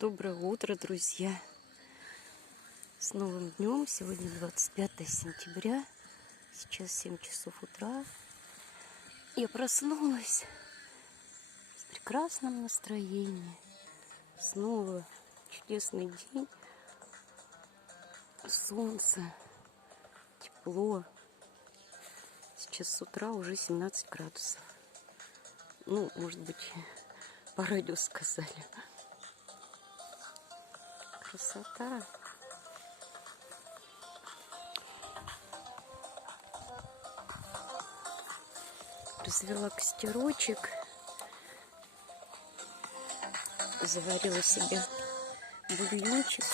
Доброе утро, друзья! С новым днем! Сегодня 25 сентября. Сейчас 7 часов утра. Я проснулась с прекрасным настроением. Снова чудесный день. Солнце, тепло. Сейчас с утра уже 17 градусов. Ну, может быть, по радио сказали. Красота. Развела костерочек. Заварила себе бульончик.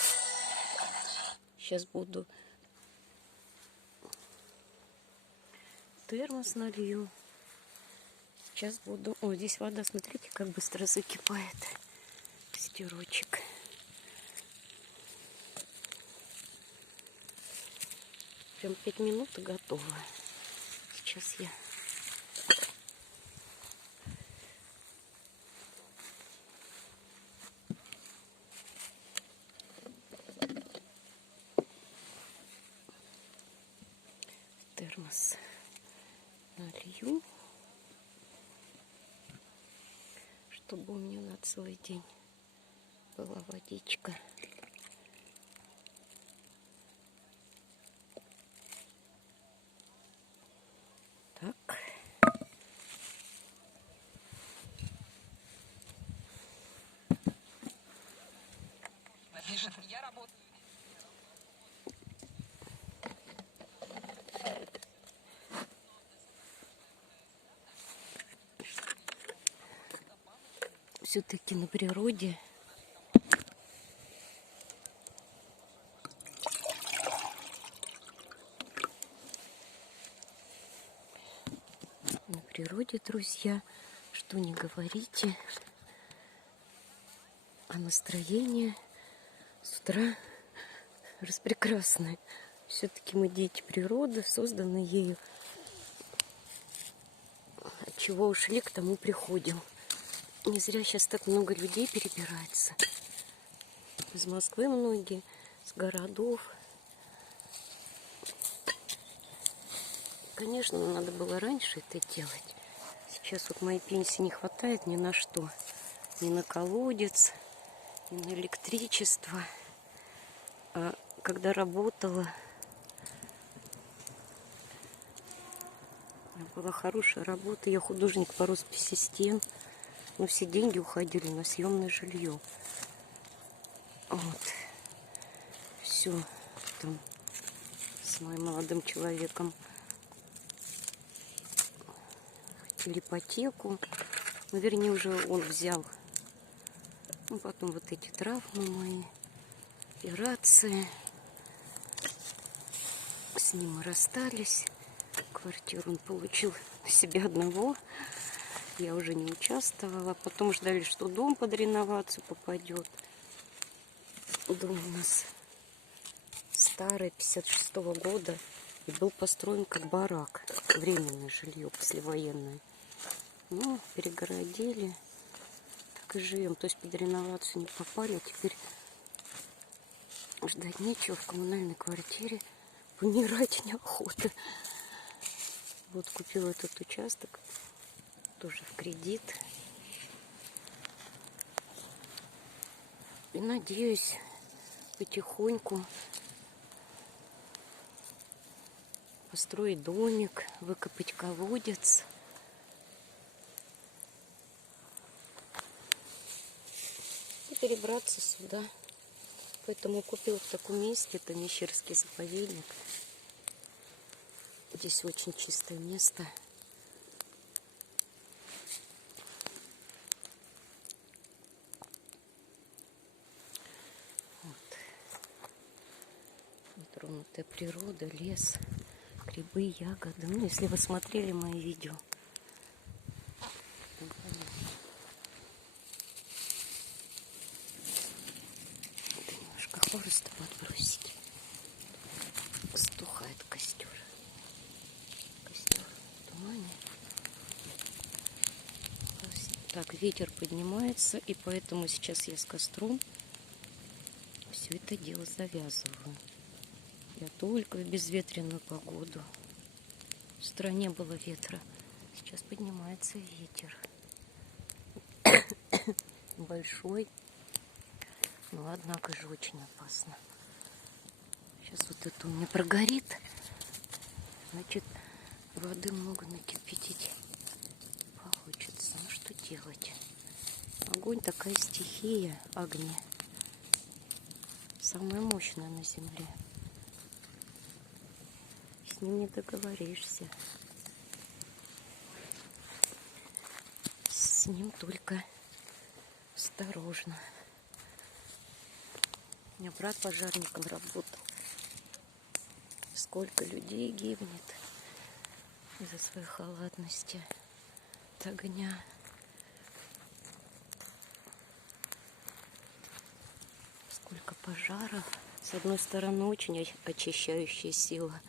Сейчас буду термос налью. Сейчас буду... О, здесь вода, смотрите, как быстро закипает. Костерочек. Прям 5 минут и готово. Сейчас я термос налью, чтобы у меня на целый день была водичка. Так. Я работаю. Все-таки на природе друзья, что не говорите, а настроение с утра распрекрасное. Все-таки мы дети природы, созданы ею. От чего ушли, к тому приходим. Не зря сейчас так много людей перебирается. Из Москвы многие, с городов. Конечно, надо было раньше это делать. Сейчас вот моей пенсии не хватает ни на что. Ни на колодец, ни на электричество. А когда работала, у меня была хорошая работа. Я художник по росписи стен. Но все деньги уходили на съемное жилье. Вот. Все там с моим молодым человеком хотели ипотеку. Ну, вернее, уже он взял. Ну, потом вот эти травмы мои, операции. С ним мы расстались. Квартиру он получил себе одного. Я уже не участвовала. Потом ждали, что дом под реновацию попадет. Дом у нас старый, 56-го года. И был построен как барак. Временное жилье послевоенное. Ну, перегородили. Так и живем. То есть под реновацию не попали. А теперь ждать нечего. В коммунальной квартире помирать неохота. Вот купила этот участок. Тоже в кредит. И надеюсь потихоньку построить домик, выкопать колодец. И перебраться сюда. Поэтому купила в таком месте. Это Мещерский заповедник. Здесь очень чистое место. Нетронутая природа, лес, грибы, ягоды. Ну, если вы смотрели мои видео. Немножко хвороста подбросить. Стухает костер. Костер в тумане. Так, ветер поднимается, и поэтому сейчас я с костром все это дело завязываю. Я только в безветренную погоду. В стране было ветра. Сейчас поднимается ветер. Большой. Но однако же очень опасно. Сейчас вот это у меня прогорит. Значит, воды много накипятить получится. Ну что делать? Огонь такая стихия огня. Самая мощная на земле. С ним не договоришься. С ним только осторожно. У меня брат пожарником работал. Сколько людей гибнет из-за своей халатности от огня. Сколько пожаров. С одной стороны, очень очищающая сила.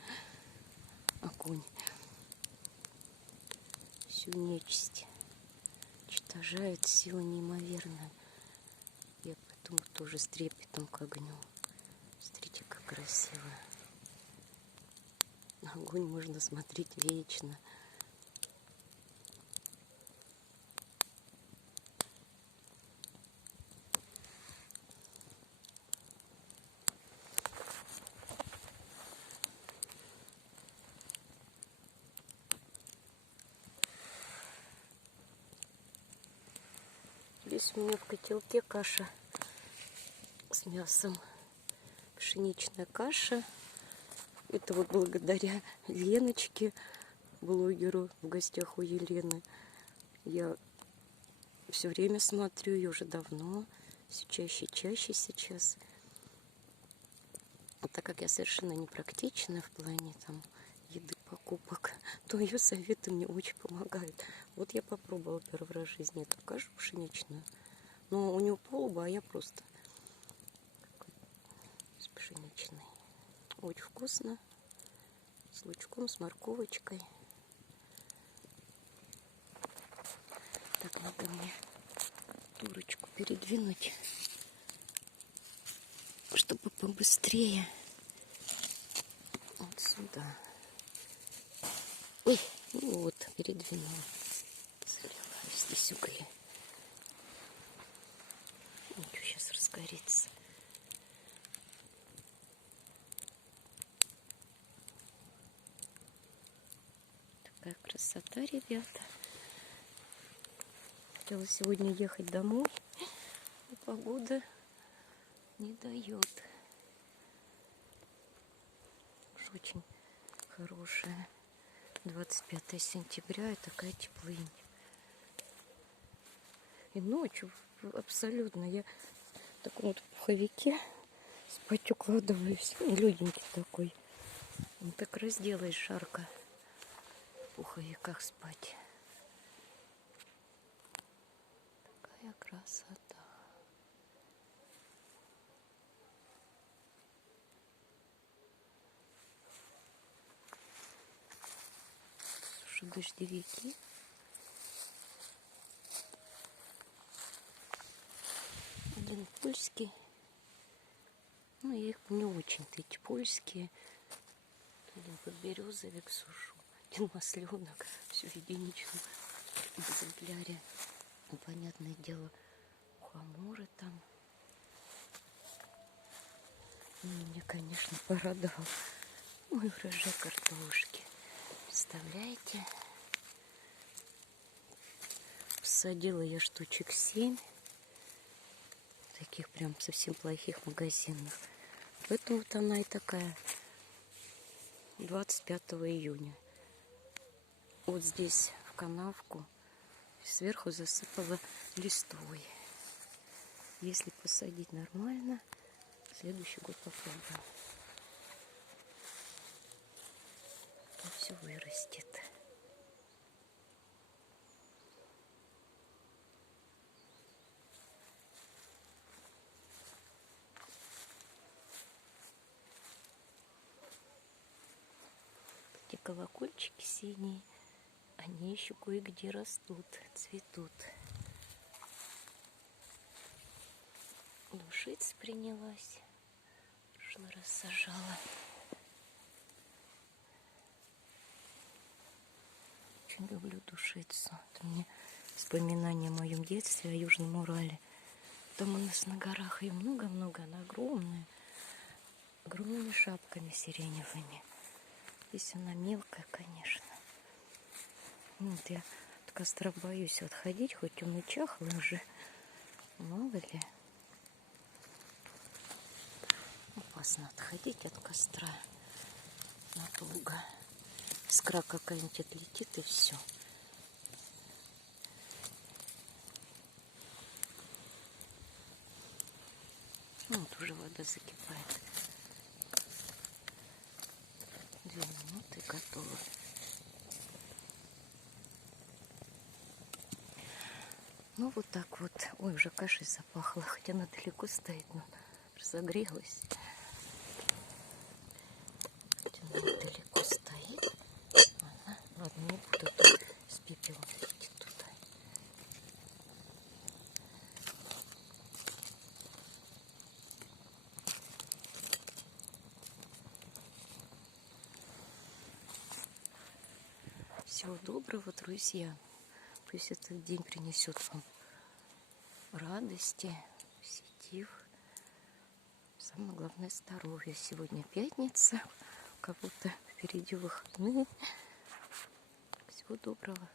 Огонь. Всю нечисть уничтожает, сила неимоверная. Я поэтому тоже с трепетом к огню. Смотрите, как красиво. На огонь можно смотреть вечно. Здесь у меня в котелке каша с мясом. Пшеничная каша. Это вот благодаря Леночке, блогеру, в гостях у Елены. Я все время смотрю ее уже давно, все чаще и чаще сейчас. А так как я совершенно непрактична в плане там еды, покупок, то ее советы мне очень помогают. Вот я попробовала первый раз в жизни эту кашу пшеничную. Но у нее полба, а я просто с пшеничной. Очень вкусно. С лучком, с морковочкой. Так, надо мне турочку передвинуть, чтобы побыстрее. Вот сюда. Ой, ну вот, передвинула. Залила здесь угли. Ничего, сейчас разгорится. Такая красота, ребята. Хотела сегодня ехать домой, но погода не дает. Уж очень хорошая. 25 сентября и такая теплынь. И ночью абсолютно я в таком вот пуховике спать укладываюсь. Легенький такой. Он так разделаешь жарко в пуховиках спать. Такая красота. Слушай, дождевики. Один польский. Ну, я их не очень-то, эти польские. Один подберезовик сушу. Один масленок. Все в единичном экземпляре. Ну, понятное дело, мухоморы там. Ну, меня, конечно, порадовал мой урожай картошки. Представляете? Посадила я штучек 7. Таких прям совсем плохих магазинных. Поэтому вот она и такая. 25 июня. Вот здесь в канавку сверху засыпала листвой. Если посадить нормально, в следующий год попробуем. То все вырастет. Эти колокольчики синие, они еще кое-где растут, цветут. Душица принялась. прошлый раз сажала. Очень люблю душицу. Это мне вспоминание о моем детстве, о Южном Урале. Там у нас на горах ее много-много, она огромная. Огромными шапками сиреневыми. Здесь она мелкая, конечно. Вот я от костра боюсь отходить, хоть он и чахлый уже. Мало ли. Опасно отходить от костра надолго. Искра какая-нибудь отлетит и все. Вот уже вода закипает. 2 минуты готово. Ну вот так вот. Ой, уже кашей запахло, хотя она далеко стоит, но разогрелась. Хотя она далеко стоит. Ладно, не буду тут с пепелом идти туда. Всего доброго, друзья. Пусть этот день принесет вам радости, позитив. Самое главное — здоровье. Сегодня пятница. У кого-то впереди выходные. Всего доброго.